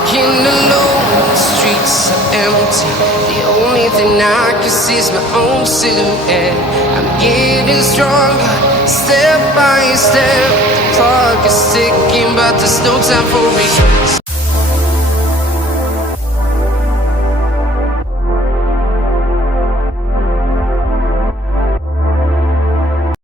walking alone, the streets are empty. The only thing I can see is my own silhouette. I'm getting stronger, step by step. The clock is ticking, but there's no time for me.